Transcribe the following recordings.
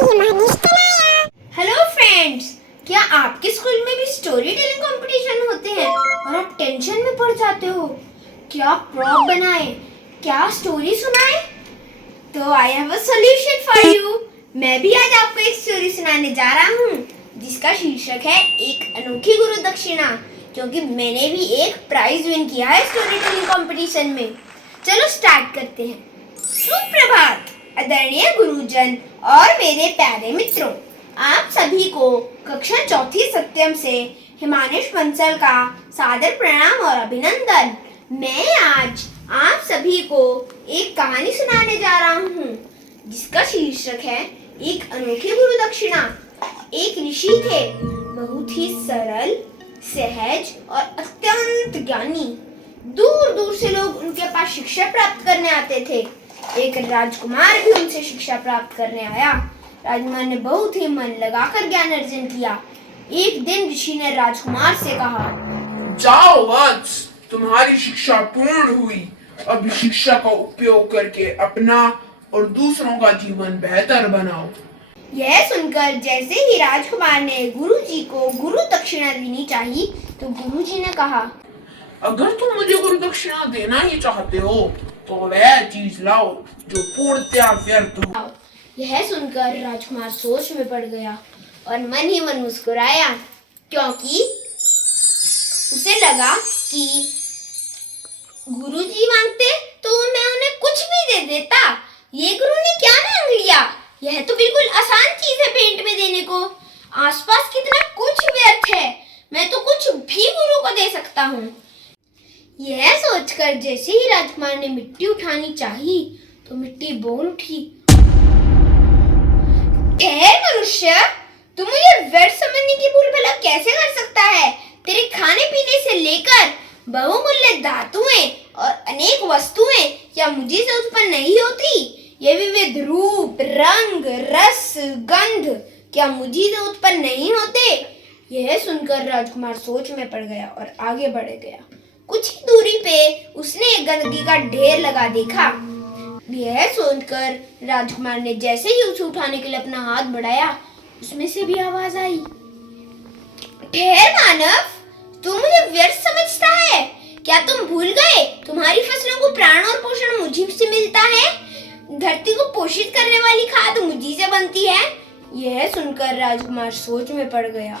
Hello friends, क्या आपके school में भी स्टोरी टेलिंग कंपटीशन होते हैं और आप टेंशन में पड़ जाते हो? क्या प्रॉप बनाए, क्या स्टोरी सुनाए? तो I have a solution for you. मैं भी आज आपको एक स्टोरी सुनाने जा रहा हूँ जिसका शीर्षक है एक अनोखी गुरु दक्षिणा, क्योंकि मैंने भी एक प्राइज विन किया है स्टोरी टेलिंग कंपटीशन में। चलो स्टार्ट करते हैं। सुप्रभात आदरणीय गुरुजन और मेरे प्यारे मित्रों, आप सभी को कक्षा चौथी सत्यम से हिमांशु बंसल का सादर प्रणाम और अभिनंदन। मैं आज आप सभी को एक कहानी सुनाने जा रहा हूँ जिसका शीर्षक है एक अनोखी गुरु दक्षिणा। एक ऋषि थे, बहुत ही सरल, सहज और अत्यंत ज्ञानी। दूर दूर से लोग उनके पास शिक्षा प्राप्त करने आते थे। एक राजकुमार भी उनसे शिक्षा प्राप्त करने आया। राजकुमार ने बहुत ही मन लगाकर ज्ञान अर्जन किया। एक दिन ऋषि ने राजकुमार से कहा, जाओ वत्स, तुम्हारी शिक्षा पूर्ण हुई। अब शिक्षा का उपयोग करके अपना और दूसरों का जीवन बेहतर बनाओ। यह सुनकर जैसे ही राजकुमार ने गुरुजी को गुरु दक्षिणा देनी चाहिए तो गुरुजी ने कहा, अगर तुम मुझे गुरु दक्षिणा देना ही चाहते हो तो वह चीज लाओ जो पूर्णतया व्यर्थ हो। यह सुनकर राजकुमार सोच में पड़ गया और मन ही मन मुस्कुराया, क्योंकि उसे लगा कि गुरुजी मांगते तो मैं उन्हें कुछ भी दे देता। ये गुरु ने क्या मांग लिया? यह तो बिल्कुल आसान चीज है पेंट में देने को। आसपास कितना कुछ व्यर्थ है, मैं तो कुछ भी गुरु को दे सकता हूँ। यह सोचकर जैसे ही राजकुमार ने मिट्टी उठानी चाही तो मिट्टी बोल उठी, मनुष्य, तू मुझे व्यर्थ समझने की भूल भला कैसे कर सकता है? तेरे खाने पीने से लेकर बहुमूल्य धातुएं और अनेक वस्तुएं क्या मुझे से उत्पन्न नहीं होती? ये विविध रूप, रंग, रस, गंध क्या मुझे से उत्पन्न नहीं होते? यह सुनकर राजकुमार सोच में पड़ गया और आगे बढ़ गया। कुछ ही दूरी पे उसने एक गंदगी का ढेर लगा देखा। यह सोचकर राजकुमार ने जैसे ही उसे उठाने के लिए अपना हाथ बढ़ाया, उसमें से भी आवाज आई, ठहर मानव, तू मुझे व्यर्थ समझता है? क्या तुम भूल गए तुम्हारी फसलों को प्राण और पोषण मुझी से मिलता है? धरती को पोषित करने वाली खाद मुझी से बनती है। यह सुनकर राजकुमार सोच में पड़ गया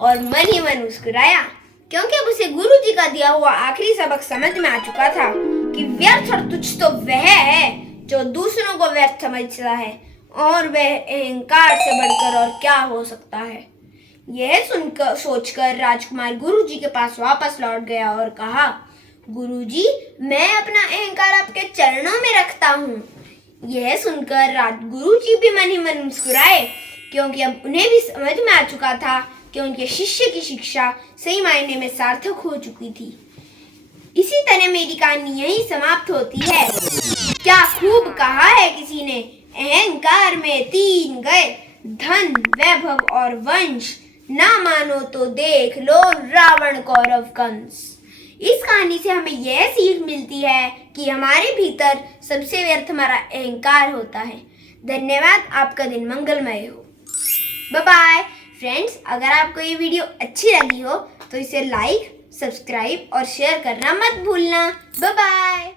और मन ही मन मुस्कुराया, क्योंकि अब उसे गुरु जी का दिया हुआ आखिरी सबक समझ में आ चुका था कि व्यर्थ और तुच्छ तो वह है जो दूसरों को व्यर्थ समझता है, और वह अहंकार से बढ़कर और क्या हो सकता है। यह सुनकर सोचकर राजकुमार गुरु जी के पास वापस लौट गया और कहा, गुरु जी, मैं अपना अहंकार आपके चरणों में रखता हूँ। यह सुनकर गुरु जी भी मन ही मन मुस्कुराए, क्योंकि अब उन्हें भी समझ में आ चुका था कि उनके शिष्य की शिक्षा सही मायने में सार्थक हो चुकी थी। इसी तरह मेरी कहानी यहीं समाप्त होती है। क्या खूब कहा है किसी ने, अहंकार में तीन गए, धन, वैभव और वंश, ना मानो तो देख लो रावण कौरव कंस। इस कहानी से हमें यह सीख मिलती है कि हमारे भीतर सबसे व्यर्थ हमारा अहंकार होता है। धन्यवाद, आपका दिन मंगलमय हो। Bye bye friends. अगर आपको ये वीडियो अच्छी लगी हो तो इसे लाइक, सब्सक्राइब और शेयर करना मत भूलना। Bye bye.